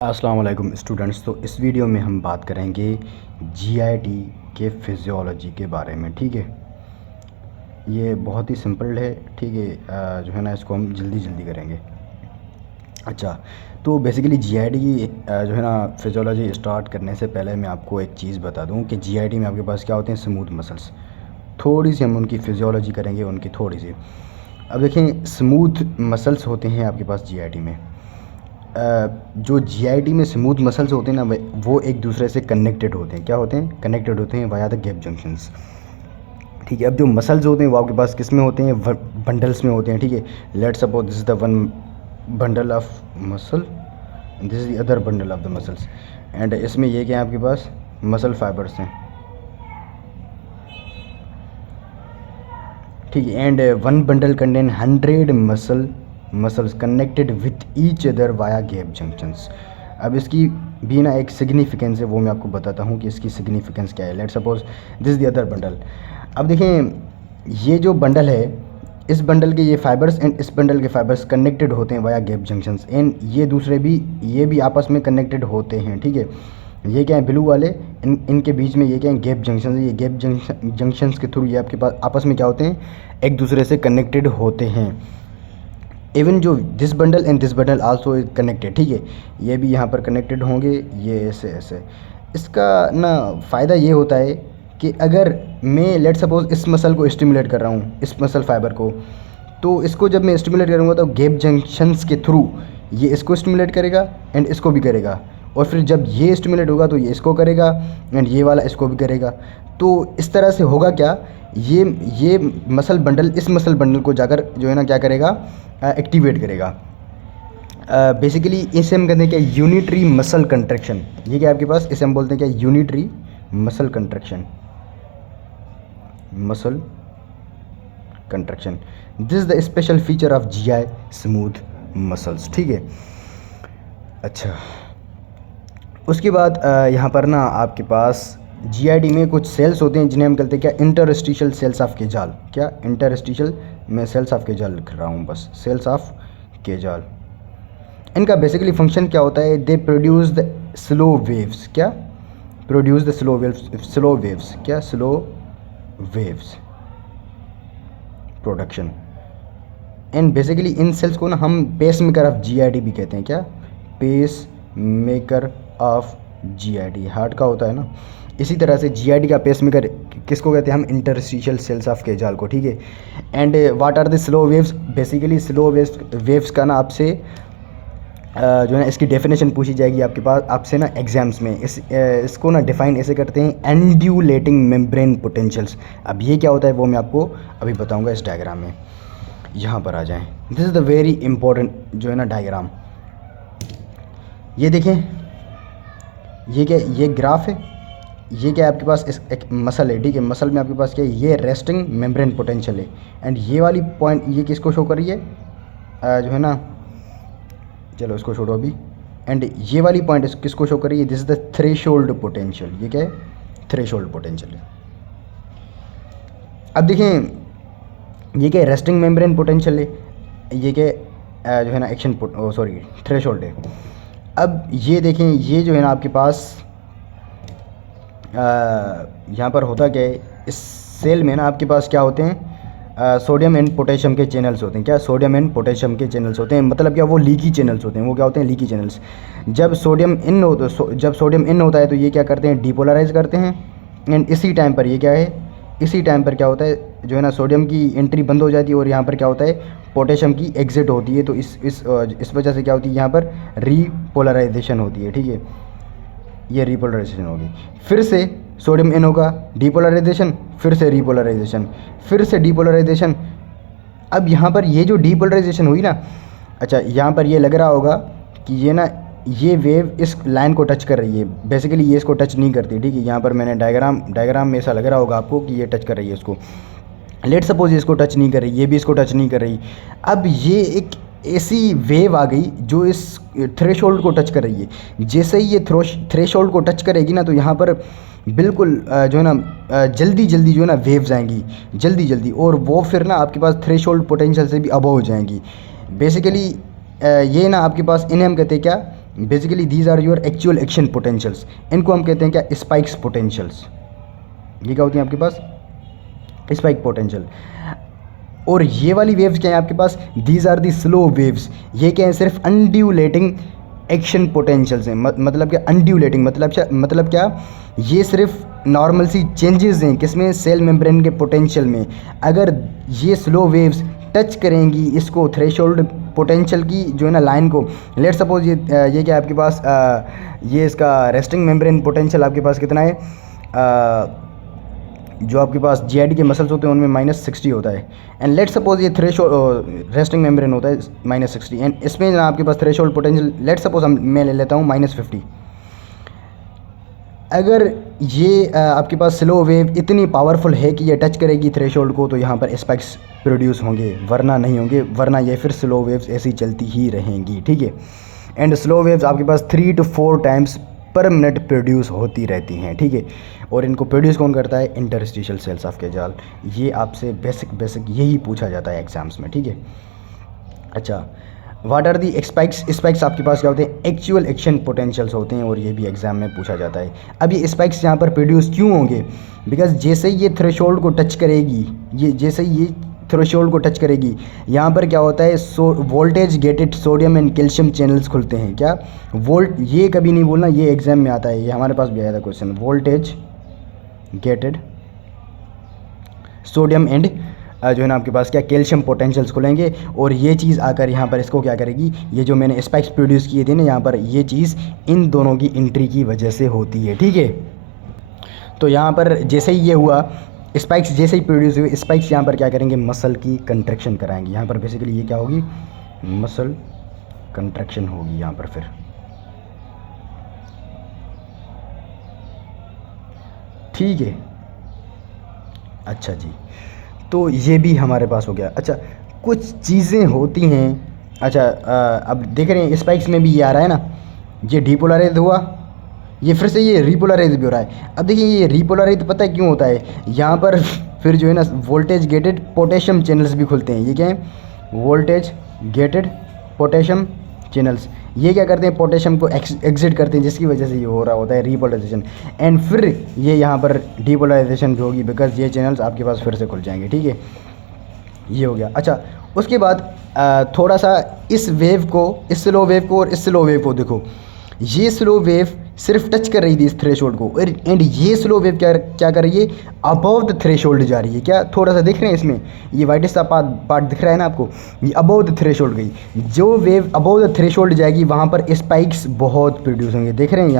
अस्सलाम वालेकुम स्टूडेंट्स। तो इस वीडियो में हम बात करेंगे जीआईटी के फिजियोलॉजी के बारे में। ठीक है, ये बहुत ही सिंपल है। ठीक है, जो है ना इसको हम जल्दी जल्दी करेंगे। अच्छा, तो बेसिकली जीआईटी की जो है ना फिजियोलॉजी स्टार्ट करने से पहले मैं आपको एक चीज़ बता दूं कि जीआईटी में आपके पास क्या होते हैं, स्मूथ मसल्स। थोड़ी सी हम उनकी फिजियोलॉजी करेंगे, उनकी थोड़ी सी। अब देखें, स्मूथ मसल्स होते हैं आपके पास जीआईटी में। जो जीआईटी में स्मूथ मसल्स होते हैं ना, वो एक दूसरे से कनेक्टेड होते हैं। क्या होते हैं? कनेक्टेड होते हैं वाया द गैप जंक्शंस। ठीक है, अब जो मसल्स होते हैं वो आपके पास किस में होते हैं? बंडल्स में होते हैं। ठीक है, let suppose this is the one bundle of muscle, this is the other bundle of the muscles, and इसमें ये क्या है आपके पास? मसल फाइबर्स हैं। ठीक है, and one bundle contain 100 muscles connected with each other via gap junctions. अब इसकी भी ना एक सिग्निफिकेंस है, वो मैं आपको बताता हूँ कि इसकी सिग्निफिकेंस क्या है। Let suppose this the other bundle. अब देखें, ये जो बंडल है, इस बंडल के ये फाइबर्स एंड इस बंडल के फाइबर्स कनेक्टेड होते हैं वाया गैप जंक्शंस, एंड ये दूसरे भी, ये भी आपस में कनेक्टेड होते हैं। ठीक है, ये क्या है? ब्लू वाले, इनके बीच में ये क्या है? गैप जंक्शन है। ये गैप जंक्शंस के थ्रू ये आपके पास आपस में क्या होते हैं? एक दूसरे से कनेक्टेड होते हैं। इवन जो this bundle and this bundle also is connected. ठीक है, ये भी यहाँ पर कनेक्टेड होंगे, ये ऐसे ऐसे। इसका ना फ़ायदा ये होता है कि अगर मैं लेट सपोज इस मसल को स्टिमुलेट कर रहा हूँ, इस मसल फाइबर को, तो इसको जब मैं स्टिमुलेट करूँगा तो गैप जंक्शंस के थ्रू ये इसको स्टिमुलेट करेगा एंड इसको भी करेगा, और फिर जब ये स्टिमुलेट होगा तो ये इसको करेगा एंड ये वाला इसको भी करेगा। तो इस तरह से होगा क्या, ये मसल बंडल इस मसल बंडल को जाकर जो है ना क्या करेगा? एक्टिवेट करेगा। बेसिकली इसे हम कहते हैं क्या? Unitary muscle contraction. ये क्या आपके पास? इसे हम बोलते हैं क्या? Unitary muscle contraction. Muscle contraction, this is the special feature of GI smooth muscles. ठीक है, अच्छा, उसके बाद यहाँ पर ना आपके पास जीआईडी में कुछ सेल्स होते हैं जिन्हें हम कहते हैं क्या? Interstitial cells of Cajal. क्या? इंटरस्टिशियल, मैं सेल्स ऑफ केजाल लिख रहा हूँ बस, सेल्स ऑफ केजाल। इनका बेसिकली फंक्शन क्या होता है? They produce the slow waves. क्या? Produce the slow waves. क्या? Slow waves production. And basically इन सेल्स को ना हम पेस मेकर ऑफ जीआईडी भी कहते हैं। क्या? Pacemaker of GIT, heart का होता है ना। इसी तरह से जीआईडी का पेस मेकर किसको कहते हैं हम? इंटरस्टिशियल सेल्स ऑफ केजाल को। ठीक है, and what are the slow waves? Basically slow waves का ना आपसे जो है ना इसकी डेफिनेशन पूछी जाएगी आपके पास आपसे ना एग्जाम्स में। इसको ना डिफाइन ऐसे करते हैं, एंड्यूलेटिंग मेम्ब्रेन पोटेंशियल्स। अब ये क्या होता है वो मैं आपको अभी बताऊंगा इस डायग्राम में। यहाँ पर आ जाएं, this is the very important जो है ना डायग्राम। ये देखें, ये क्या? ये ग्राफ है। ये क्या है आपके पास? इस एक मसल है। ठीक है, मसल में आपके पास क्या है? ये रेस्टिंग मेम्ब्रेन पोटेंशियल है, एंड ये वाली पॉइंट ये किसको शो कर रही है? जो है ना, चलो इसको छोड़ो अभी। एंड ये वाली पॉइंट किसको शो कर रही है? This is the threshold potential. ये क्या है? थ्रेशोल्ड पोटेंशियल है। अब देखें, ये क्या है? रेस्टिंग मेम्ब्रेन पोटेंशियल है। ये क्या है? जो है ना एक्शन सॉरी थ्रेशोल्ड है। अब ये देखें, ये जो है ना आपके पास यहाँ पर होता क्या है? इस सेल में ना आपके पास क्या होते हैं? सोडियम एंड पोटेशियम के चैनल्स होते हैं। क्या? सोडियम एंड पोटेशियम के चैनल्स होते हैं। मतलब क्या? वो लीकी चैनल्स होते हैं। वो क्या होते हैं? Leaky channels. जब सोडियम इन होता है तो ये क्या करते हैं? डीपोलराइज करते हैं, एंड इसी टाइम पर ये क्या है? इसी टाइम पर क्या होता है? जो है ना सोडियम की एंट्री बंद हो जाती है और यहाँ पर क्या होता है? पोटेशियम की एग्जिट होती है। तो इस वजह से क्या होती है? यहाँ पर रीपोलराइजेशन होती है। ठीक है, ये रीपोलराइजेशन होगी। फिर से सोडियम इन होगा, डीपोलराइजेशन, फिर से रीपोलराइजेशन, फिर से डीपोलराइजेशन। अब यहाँ पर ये जो डीपोलराइजेशन हुई ना, अच्छा यहाँ पर ये लग रहा होगा कि ये ना ये वेव इस लाइन को टच कर रही है। बेसिकली ये इसको टच नहीं करती। ठीक है, यहाँ पर मैंने डायग्राम में ऐसा लग रहा होगा आपको कि ये टच कर रही है इसको। लेट सपोज इसको टच नहीं कर रही, ये भी इसको टच नहीं कर रही। अब ये एक ऐसी वेव आ गई जो इस थ्रेशोल्ड को टच कर रही है। जैसे ही ये थ्रेशोल्ड को टच करेगी ना, तो यहाँ पर बिल्कुल जो है ना जल्दी जल्दी जो है ना वेव्स आएंगी, जल्दी जल्दी, और वो फिर ना आपके पास थ्रेशोल्ड पोटेंशियल से भी अबव हो जाएंगी। बेसिकली ये ना आपके पास, इन्हें हम कहते हैं क्या? Basically these are your actual action potentials, इनको हम कहते हैं क्या, स्पाइक्स पोटेंशियल्स। ये क्या होती हैं आपके पास, स्पाइक पोटेंशियल। और ये वाली वेव्स क्या है आपके पास, these are the slow waves, ये क्या है, सिर्फ अनड्यूलेटिंग एक्शन पोटेंशियल्स हैं। मतलब क्या अनड्यूलेटिंग, मतलब क्या, ये सिर्फ नॉर्मल सी चेंजेस हैं किसमें, सेल मेम्ब्रेन के पोटेंशियल में। अगर ये स्लो वेव्स टच करेंगी इसको थ्रेशोल्ड पोटेंशियल की जो है ना लाइन को, लेट सपोज ये क्या आपके पास ये इसका रेस्टिंग मेम्ब्रेन पोटेंशियल आपके पास कितना है, जो आपके पास जीआईडी के मसल्स होते हैं उनमें -60 होता है। एंड लेट सपोज ये थ्रेशोल्ड रेस्टिंग मेम्ब्रेन होता है -60, एंड इसमें ना आपके पास थ्रेशोल्ड पोटेंशियल लेट सपोज मैं ले लेता हूँ -50। अगर ये आपके पास स्लो वेव इतनी पावरफुल है कि ये टच करेगी थ्रेशोल्ड को, तो यहाँ पर स्पाइक्स प्रोड्यूस होंगे, वरना नहीं होंगे, वरना ये फिर स्लो वेव्स ऐसी चलती ही रहेंगी, ठीक है। एंड स्लो वेव्स आपके पास 3 to 4 टाइम्स पर मिनट प्रोड्यूस होती रहती हैं, ठीक है। और इनको प्रोड्यूस कौन करता है, इंटरस्टिशियल सेल्स ऑफ के जाल। ये आपसे बेसिक यही पूछा जाता है एग्जाम्स में, ठीक है। अच्छा, what are the spikes, spikes आपके पास क्या होते हैं, एक्चुअल एक्शन पोटेंशियल्स होते हैं, और ये भी एग्जाम में पूछा जाता है। अब ये स्पाइक्स यहाँ पर प्रोड्यूस क्यों होंगे, बिकॉज जैसे ही ये थ्रेशोल्ड को टच करेगी, ये जैसे ही ये थ्रेशोल्ड को टच करेगी, यहाँ पर क्या होता है, voltage gated sodium and calcium channels खुलते हैं। क्या ये कभी नहीं बोलना, ये एग्जाम में आता है, ये हमारे पास भी आया था question, voltage gated sodium and जो है ना आपके पास क्या, कैल्शियम पोटेंशियल्स खुलेंगे, और ये चीज़ आकर यहाँ पर इसको क्या करेगी, ये जो मैंने स्पाइक्स प्रोड्यूस किए थे ना यहाँ पर, ये चीज़ इन दोनों की एंट्री की वजह से होती है, ठीक है। तो यहाँ पर जैसे ही ये हुआ, स्पाइक्स जैसे ही प्रोड्यूस हुए, स्पाइक्स यहाँ पर क्या करेंगे, मसल की कंट्रैक्शन कराएंगे। यहाँ पर बेसिकली ये क्या होगी, मसल कंट्रैक्शन होगी यहाँ पर फिर, ठीक है। अच्छा जी, तो ये भी हमारे पास हो गया। अच्छा, कुछ चीज़ें होती हैं, अच्छा अब देख रहे हैं स्पाइक्स में भी ये आ रहा है ना, ये डिपोलराइज हुआ, ये फिर से ये रिपोलराइज भी हो रहा है। अब देखिए ये रिपोलराइज पता है क्यों होता है, यहाँ पर फिर जो है ना वोल्टेज गेटेड पोटेशियम चैनल्स भी खुलते हैं। ये क्या है, वोल्टेज गेटेड पोटेशियम चैनल्स, ये क्या करते हैं, पोटेशियम को एग्जिट करते हैं, जिसकी वजह से ये हो रहा होता है रिपोलराइजेशन। एंड फिर ये यहाँ पर डिपोलराइजेशन भी होगी, बिकॉज ये चैनल्स आपके पास फिर से खुल जाएंगे, ठीक है। ये हो गया। अच्छा, उसके बाद थोड़ा सा इस वेव को, इस स्लो वेव को और इस स्लो वेव को देखो, ये स्लो वेव सिर्फ टच कर रही थी इस थ्रेशोल्ड को, एंड ये स्लो वेव क्या कर रही है, अबव द थ्रेशोल्ड जा रही है। क्या थोड़ा सा दिख रहे हैं इसमें, ये वाइटेस्ट सा पार्ट दिख रहा है ना आपको, ये अबव द थ्रेशोल्ड गई। जो वेव अबव द थ्रेशोल्ड जाएगी वहाँ पर स्पाइक्स बहुत प्रोड्यूस होंगे, देख रहे हैं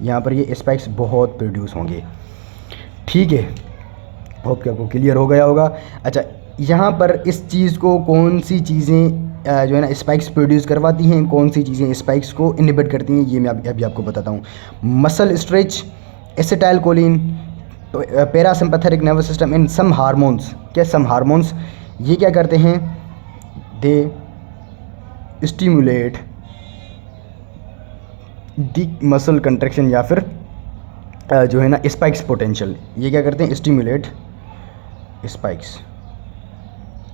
यहाँ पर ये स्पाइक्स बहुत प्रोड्यूस होंगे, ठीक है। होप कि आपको क्लियर हो गया होगा। अच्छा, यहाँ पर इस चीज़ को कौन सी चीज़ें जो है ना स्पाइक्स प्रोड्यूस करवाती हैं, कौन सी चीज़ें स्पाइक्स को इनहिबिट करती हैं, ये मैं अभी आपको बताता हूँ। Muscle stretch, acetylcholine, parasympathetic nervous system and some hormones. क्या सम हार्मोन्स, ये क्या करते हैं, they stimulate the muscle contraction, या फिर जो है ना स्पाइक्स पोटेंशियल। ये क्या करते हैं, स्टिमुलेट स्पाइक्स,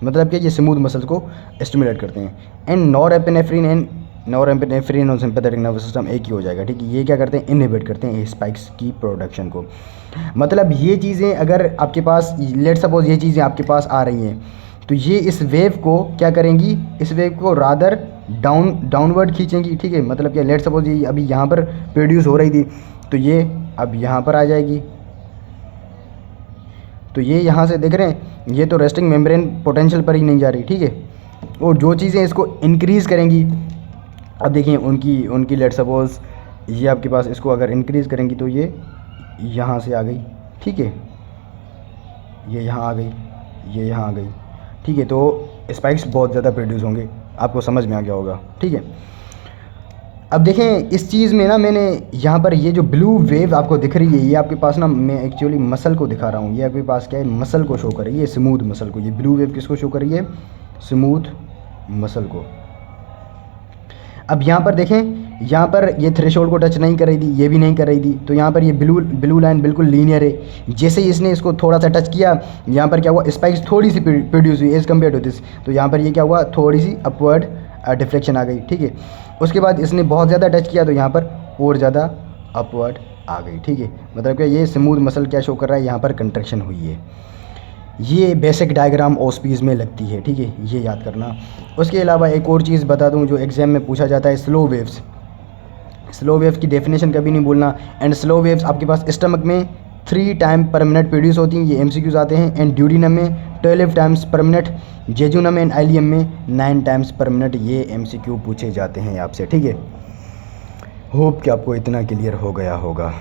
मतलब कि ये स्मूथ मसल्स को स्टिमुलेट करते हैं। एंड नॉरएपिनेफ्रिन और सिंपैथेटिक नर्वस सिस्टम एक ही हो जाएगा, ठीक है। ये क्या करते हैं, इनहिबिट करते हैं स्पाइक्स की प्रोडक्शन को। मतलब ये चीज़ें अगर आपके पास, लेट सपोज ये चीज़ें आपके पास आ रही हैं, तो ये इस वेव को क्या करेंगी, इस वेव को रादर डाउनवर्ड खींचेंगी, ठीक है। मतलब क्या, लेट सपोज ये अभी यहाँ पर प्रोड्यूस हो रही थी, तो ये अब यहाँ पर आ जाएगी, तो ये यहाँ से देख रहे हैं, ये तो रेस्टिंग मेम्ब्रेन पोटेंशियल पर ही नहीं जा रही, ठीक है। और जो चीज़ें इसको इंक्रीज़ करेंगी, अब देखिए उनकी लेट सपोज ये आपके पास इसको अगर इंक्रीज़ करेंगी, तो ये यहाँ से आ गई, ठीक है, ये यहाँ आ गई, ये यहाँ आ गई, ठीक है। तो स्पाइक्स बहुत ज़्यादा प्रोड्यूस होंगे, आपको समझ में आ गया होगा, ठीक है। अब देखें इस चीज़ में ना, मैंने यहाँ पर ये जो ब्लू वेव आपको दिख रही है, ये आपके पास ना, मैं एक्चुअली मसल को दिखा रहा हूँ, ये आपके पास क्या है, मसल को शो कर रही है, स्मूथ मसल को। ये ब्लू वेव किसको शो कर रही है, स्मूथ मसल को। अब यहाँ पर देखें, यहाँ पर ये थ्रेशोल्ड को टच नहीं कर रही थी, ये भी नहीं कर रही थी, तो यहाँ पर ये ब्लू लाइन बिल्कुल लीनियर है। जैसे ही इसने इसको थोड़ा सा टच किया, यहाँ पर क्या हुआ, स्पाइक्स थोड़ी सी प्रोड्यूस हुई एज़ कम्पेयर टू दिस, तो यहाँ पर ये क्या हुआ, थोड़ी सी अपवर्ड डिफ्लेक्शन आ गई, ठीक है। उसके बाद इसने बहुत ज़्यादा टच किया तो यहाँ पर और ज़्यादा अपवर्ड आ गई, ठीक है। मतलब कि ये स्मूथ मसल क्या शो कर रहा है, यहाँ पर कंट्रैक्शन हुई है। ये बेसिक डायग्राम ओस्पीज में लगती है, ठीक है, ये याद करना। उसके अलावा एक और चीज़ बता दूँ जो एग्ज़ाम में पूछा जाता है, स्लो वेव्स। स्लो वेव्स की डेफिनेशन कभी नहीं भूलना। एंड स्लो वेव्स आपके पास स्टमक में 3 टाइम पर मिनट प्रोड्यूस होती हैं, ये एमसीक्यूज आते हैं। एंड ड्यूडिनम में 12 टाइम्स पर मिनट, जेजुनम एंड आइलियम में 9 टाइम्स पर मिनट, ये एमसीक्यू पूछे जाते हैं आपसे, ठीक है। होप कि आपको इतना क्लियर हो गया होगा।